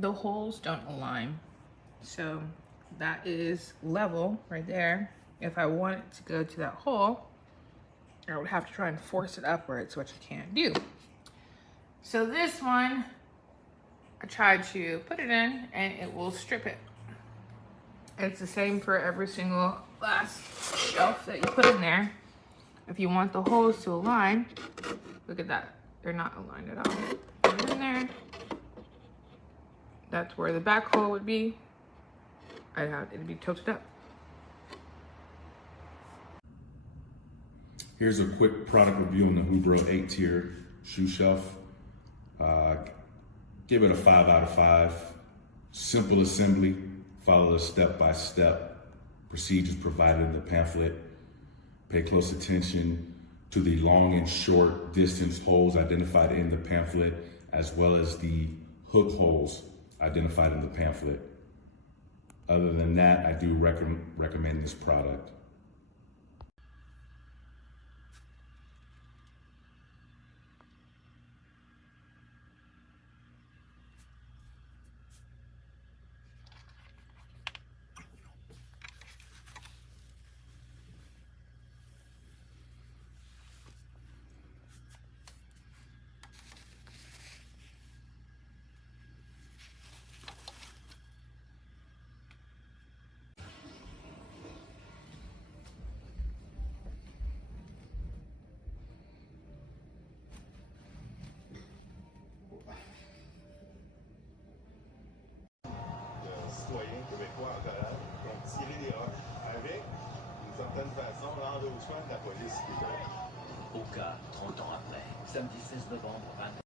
the holes don't align. So that is level right there. If I want it to go to that hole, I would have to try and force it upwards, which I can't do. So this one, I tried to put it in and it will strip it. It's the same for every single last shelf that you put in there. If you want the holes to align, look at that. They're not aligned at all. Put it in there. That's where the back hole would be. It'd be tilted up. Here's a quick product review on the HOOBRO 8-tier shoe shelf. Give it a 5 out of 5. Simple assembly, follow the step-by-step procedures provided in the pamphlet. Pay close attention to the long and short distance holes identified in the pamphlet, as well as the hook holes identified in the pamphlet. Other than that, I do recommend this product. Citoyens québécois en colère qui ont tiré des roches avec, d'une certaine façon, l'endossement de la police québécoise. Au cas, 30 ans après, samedi 16 novembre 21.